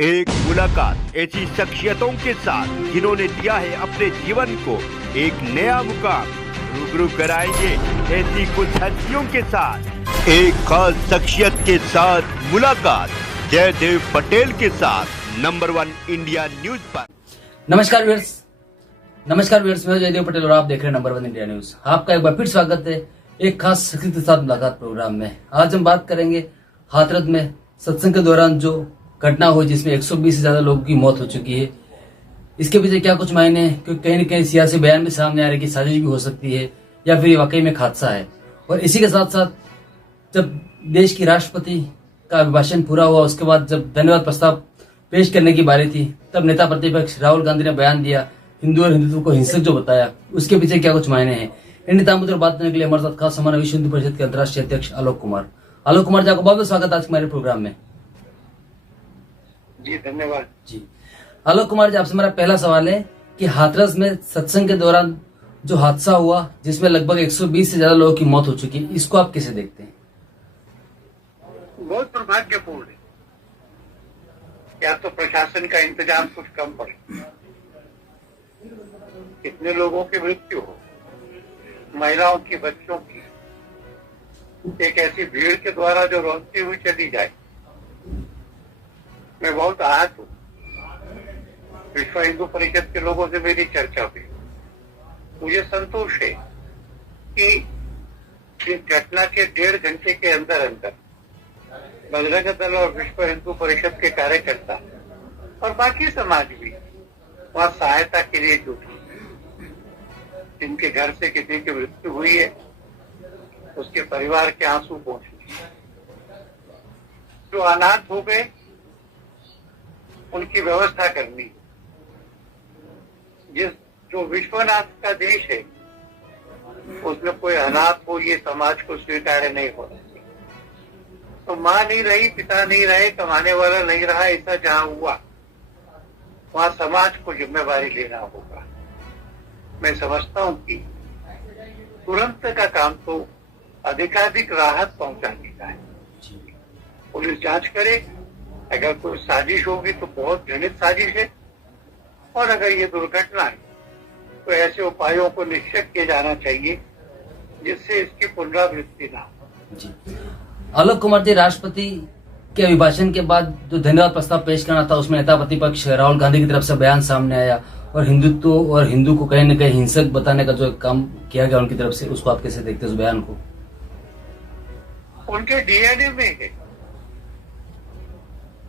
एक मुलाकात ऐसी शख्सियतों के साथ जिन्होंने दिया है अपने जीवन को एक नया मुकाम। रूबरू कराएंगे ऐसी कुछ हस्तियों के साथ एक खास शख्सियत के साथ मुलाकात जयदेव पटेल के साथ नंबर 1 इंडिया न्यूज पर। नमस्कार व्यूअर्स, मैं जयदेव पटेल और आप देख रहे हैं नंबर 1 इंडिया न्यूज। आपका एक बार फिर स्वागत है एक खास शख्सियत के साथ मुलाकात प्रोग्राम में। आज हम बात करेंगे हाथरस में सत्संग के दौरान जो घटना हुई जिसमें 120 से ज्यादा लोगों की मौत हो चुकी है। इसके पीछे क्या कुछ मायने हैं, क्योंकि कहीं न कहीं सियासी बयान भी सामने आ रहे कि साजिश भी हो सकती है या फिर वाकई में हादसा है। और इसी के साथ साथ जब देश की राष्ट्रपति का अभिभाषण पूरा हुआ, उसके बाद जब धन्यवाद प्रस्ताव पेश करने की बारी थी, तब नेता प्रतिपक्ष राहुल गांधी ने बयान दिया, हिंदू और हिंदुत्व को हिंसक जो बताया, उसके पीछे क्या कुछ मायने हैं। इन नेता मुद्दों पर बात करने के लिए हमारे साथ खास हमारे विश्व हिंदू परिषद के अंतर्राष्ट्रीय अध्यक्ष आलोक कुमार जी, आपको बहुत बहुत स्वागत आज हमारे प्रोग्राम में। जी धन्यवाद जी। आलोक कुमार जी, आपसे मेरा पहला सवाल है कि हाथरस में सत्संग के दौरान जो हादसा हुआ जिसमें लगभग 120 से ज्यादा लोगों की मौत हो चुकी है, इसको आप कैसे देखते हैं? बहुत दुर्भाग्यपूर्ण है। या तो प्रशासन का इंतजाम कुछ कम पड़े, कितने लोगों की मृत्यु हो, महिलाओं की, बच्चों की, एक ऐसी भीड़ के द्वारा जो रोकती हुई चली जाए। मैं बहुत आहत हूँ। विश्व हिंदू परिषद के लोगों से मेरी चर्चा हुई। मुझे संतोष है कि इस घटना के 1.5 घंटे के अंदर बजरंग दल और विश्व हिंदू परिषद के कार्यकर्ता और बाकी समाज भी वहां सहायता के लिए जुटे। जिनके घर से किसी की मृत्यु हुई है, उसके परिवार के आंसू पहुंचे। जो अनाथ हो गए, उनकी व्यवस्था करनी। जो विश्वनाथ का देश है, उसमें कोई अनाथ हो ये समाज को स्वीकार नहीं हो। तो माँ नहीं रही, पिता नहीं रहे, कमाने वाला नहीं रहा, ऐसा जहां हुआ वहां समाज को जिम्मेवारी लेना होगा। मैं समझता हूं कि तुरंत का काम तो अधिकाधिक राहत पहुंचाने का है। पुलिस जांच करे, अगर कोई साजिश होगी तो बहुत घृणित साजिश है, और अगर ये दुर्घटना है तो ऐसे उपायों को निश्चित किया जाना चाहिए जिससे इसकी पुनरावृत्ति ना हो। आलोक कुमार जी, राष्ट्रपति के अभिभाषण के बाद जो धन्यवाद प्रस्ताव पेश करना था, उसमें नेता प्रतिपक्ष राहुल गांधी की तरफ से बयान सामने आया और हिंदुत्व और हिंदू को कहीं न कहीं हिंसक बताने का जो काम किया गया उनकी तरफ से, उसको आप कैसे देखते हैं उस बयान को? उनके डीएनए में है।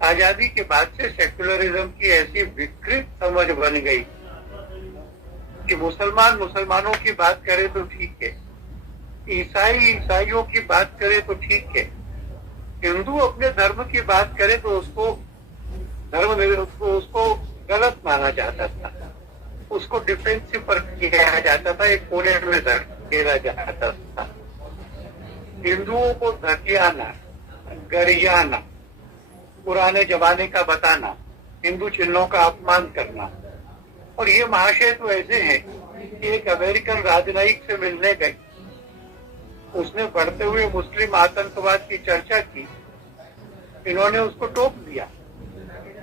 आजादी के बाद से सेक्युलरिज्म की ऐसी विकृत समझ बन गई कि मुसलमानों की बात करे तो ठीक है, ईसाइयों की बात करे तो ठीक है, हिंदू अपने धर्म की बात करे तो उसको गलत माना जाता था, उसको डिफेंसिव पर किया जाता था, एक कोने में घेरा जाता था। हिंदुओं को धकियाना, गरियाना, पुराने जमाने का बताना, हिंदू चिन्हों का अपमान करना। और ये महाशय तो ऐसे हैं कि एक अमेरिकन राजनयिक से मिलने गए, उसने बढ़ते हुए मुस्लिम आतंकवाद की चर्चा की, इन्होंने उसको टोक दिया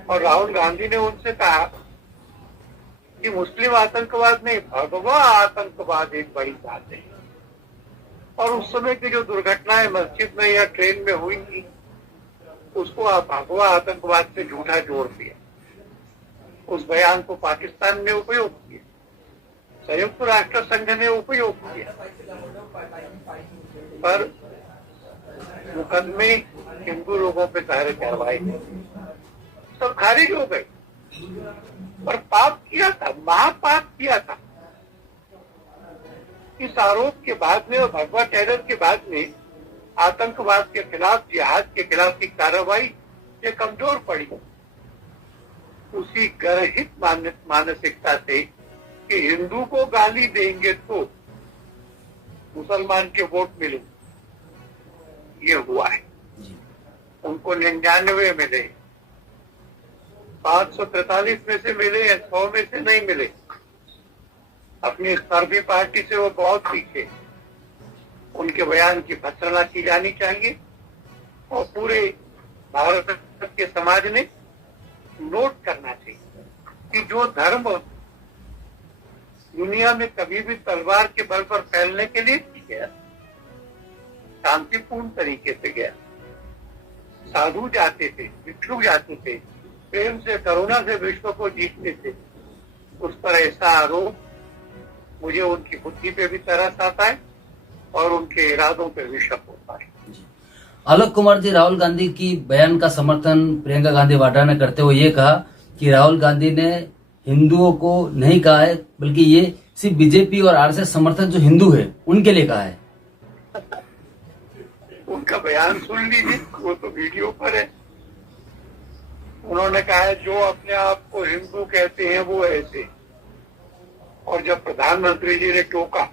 और राहुल गांधी ने उनसे कहा कि मुस्लिम आतंकवाद नहीं, भगवा आतंकवाद एक बड़ी बात है। और उस समय की जो दुर्घटनाएं मस्जिद में या ट्रेन में हुई थी, उसको भगवा आतंकवाद से झूठा जोड़ दिया। उस बयान को पाकिस्तान ने उपयोग किया, संयुक्त राष्ट्र संघ ने उपयोग किया, पर मुकदमे हिंदू लोगों पे सारे कार्रवाई सब खारिज हो गए। और पाप किया था, महापाप किया था। इस आरोप के बाद में और भगवा टेरर के बाद में आतंकवाद के खिलाफ, जिहाद के खिलाफ की कार्रवाई ये कमजोर पड़ी। उसी गर्हित मानसिकता से कि हिंदू को गाली देंगे तो मुसलमान के वोट मिले, ये हुआ है। उनको 99 मिले, 543 में से मिले या 100 में से नहीं मिले। अपनी सर्वी पार्टी से वो बहुत पीछे। उनके बयान की भर्त्सना की जानी चाहिए और पूरे भारत के समाज ने नोट करना चाहिए कि जो धर्म दुनिया में कभी भी तलवार के बल पर फैलने के लिए नहीं गया, शांतिपूर्ण तरीके से गया। साधु जाते थे, भिक्षु जाते थे, प्रेम से करुणा से विश्व को जीतते थे। उस पर ऐसा आरोप, मुझे उनकी बुद्धि पे भी तरस आता है और उनके इरादों पे भी शक होता है। आलोक कुमार जी, राहुल गांधी की बयान का समर्थन प्रियंका गांधी वाड्रा ने करते हुए ये कहा कि राहुल गांधी ने हिंदुओं को नहीं कहा है, बल्कि ये सिर्फ बीजेपी और आरएसएस समर्थक जो हिंदू है उनके लिए कहा है। उनका बयान सुन लीजिए, वो तो वीडियो पर है। उन्होंने कहा है जो अपने आप को हिंदू कहते हैं वो ऐसे, और जब प्रधानमंत्री जी ने टोका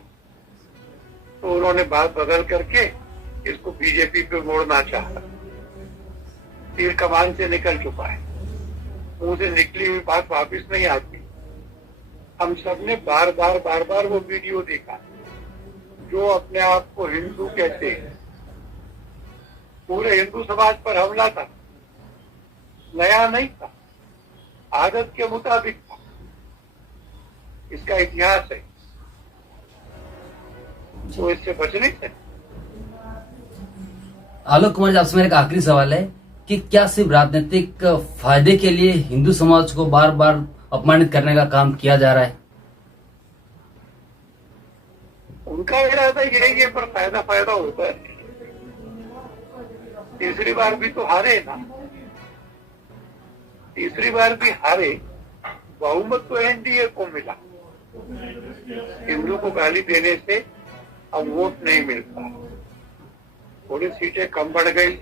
तो उन्होंने बात बदल करके इसको बीजेपी पे मोड़ना चाहा। तीर कमान से निकल चुका है, मुंह से निकली हुई बात वापिस नहीं आती। हम सबने बार बार वो वीडियो देखा। जो अपने आप को हिंदू कहते हैं, पूरे हिंदू समाज पर हमला था, नया नहीं था, आदत के मुताबिक था। इसका इतिहास है, तो इससे बचने से। आलोक कुमार जी, आपसे मेरा एक आखिरी सवाल है कि क्या सिर्फ राजनीतिक फायदे के लिए हिंदू समाज को बार बार अपमानित करने का काम किया जा रहा है? उनका इरादा यही है, पर फायदा होता है। तीसरी बार भी तो हारे ना, तीसरी बार भी हारे, बहुमत तो एनडीए को मिला। हिंदू को गाली देने से अब वोट नहीं मिलता, थोड़ी सीटें कम बढ़ गई।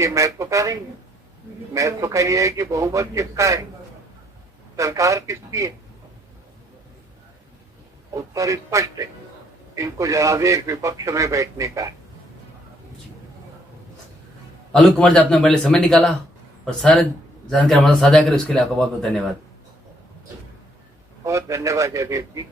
ये महत्व का नहीं है, महत्व का ये है कि बहुमत किसका है, सरकार किसकी है। उत्तर स्पष्ट है, इनको जनादेश विपक्ष में बैठने का है। आलोक कुमार जी, आपने हमारे लिए समय निकाला और सारे जानकारी हमारे साथ साझा करें, उसके लिए आपका बहुत बहुत धन्यवाद। बहुत धन्यवाद जयदेव जी।